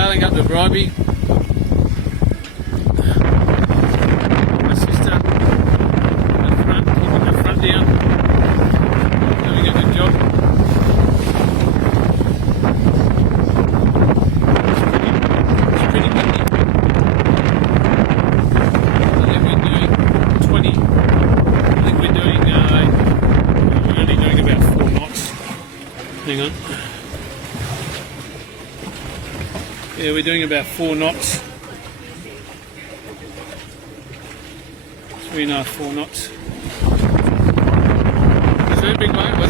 sailing up the Bribey. My sister at the front, keeping the front down, doing a good job. It's pretty windy. I think we're doing 20. I think we're doing, we're only doing about 4 knots. Hang on. Yeah, we're doing about 4 knots. 3.5, 4 knots. Was that a big wave? Was